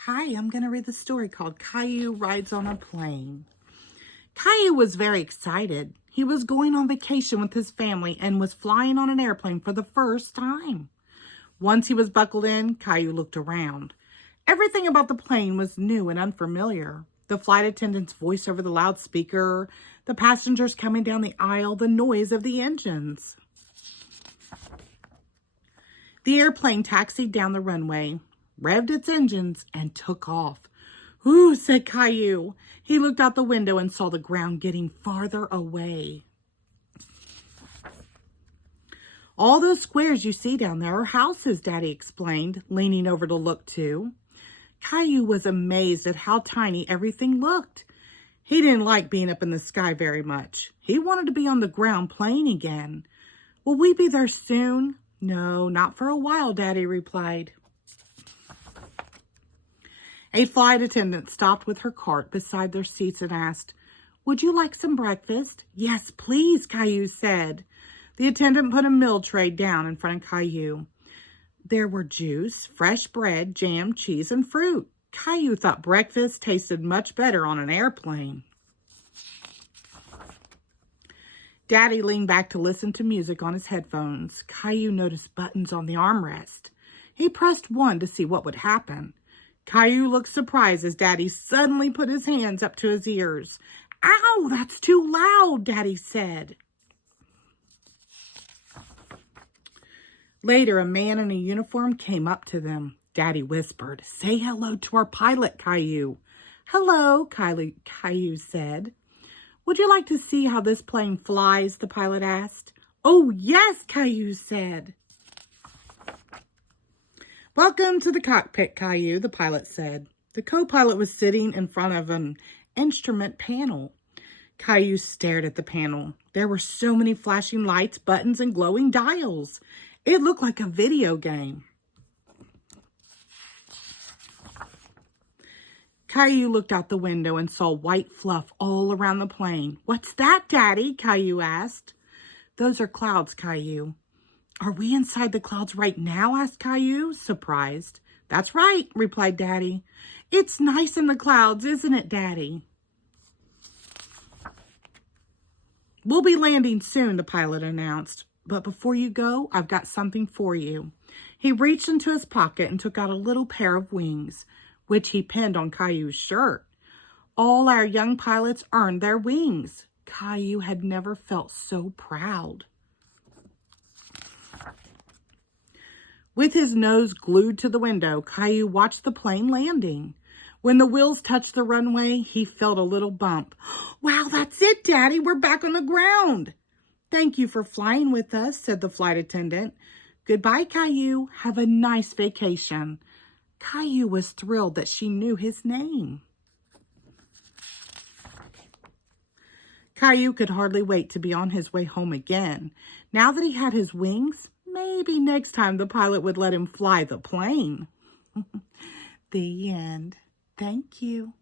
Hi, I'm going to read the story called Caillou Rides on a Plane. Caillou was very excited. He was going on vacation with his family and was flying on an airplane for the first time. Once he was buckled in, Caillou looked around. Everything about the plane was new and unfamiliar. The flight attendant's voice over the loudspeaker, the passengers coming down the aisle, the noise of the engines. The airplane taxied down the runway, revved its engines, and took off. "Ooh," said Caillou. He looked out the window and saw the ground getting farther away. "All those squares you see down there are houses," Daddy explained, leaning over to look too. Caillou was amazed at how tiny everything looked. He didn't like being up in the sky very much. He wanted to be on the ground playing again. "Will we be there soon?" "No, not for a while," Daddy replied. A flight attendant stopped with her cart beside their seats and asked, "Would you like some breakfast?" "Yes, please," Caillou said. The attendant put a meal tray down in front of Caillou. There were juice, fresh bread, jam, cheese, and fruit. Caillou thought breakfast tasted much better on an airplane. Daddy leaned back to listen to music on his headphones. Caillou noticed buttons on the armrest. He pressed one to see what would happen. Caillou looked surprised as Daddy suddenly put his hands up to his ears. "Ow, that's too loud," Daddy said. Later, a man in a uniform came up to them. Daddy whispered, "Say hello to our pilot, Caillou." "Hello," Caillou said. "Would you like to see how this plane flies?" the pilot asked. "Oh, yes," Caillou said. "Welcome to the cockpit, Caillou," the pilot said. The co-pilot was sitting in front of an instrument panel. Caillou stared at the panel. There were so many flashing lights, buttons, and glowing dials. It looked like a video game. Caillou looked out the window and saw white fluff all around the plane. "What's that, Daddy?" Caillou asked. "Those are clouds, Caillou." "Are we inside the clouds right now?" asked Caillou, surprised. "That's right," replied Daddy. "It's nice in the clouds, isn't it, Daddy?" "We'll be landing soon," the pilot announced. "But before you go, I've got something for you." He reached into his pocket and took out a little pair of wings, which he pinned on Caillou's shirt. All our young pilots earned their wings. Caillou had never felt so proud. With his nose glued to the window, Caillou watched the plane landing. When the wheels touched the runway, he felt a little bump. "Wow, that's it, Daddy. We're back on the ground." "Thank you for flying with us," said the flight attendant. "Goodbye, Caillou. Have a nice vacation." Caillou was thrilled that she knew his name. Caillou could hardly wait to be on his way home again. Now that he had his wings, maybe next time the pilot would let him fly the plane. The end. Thank you.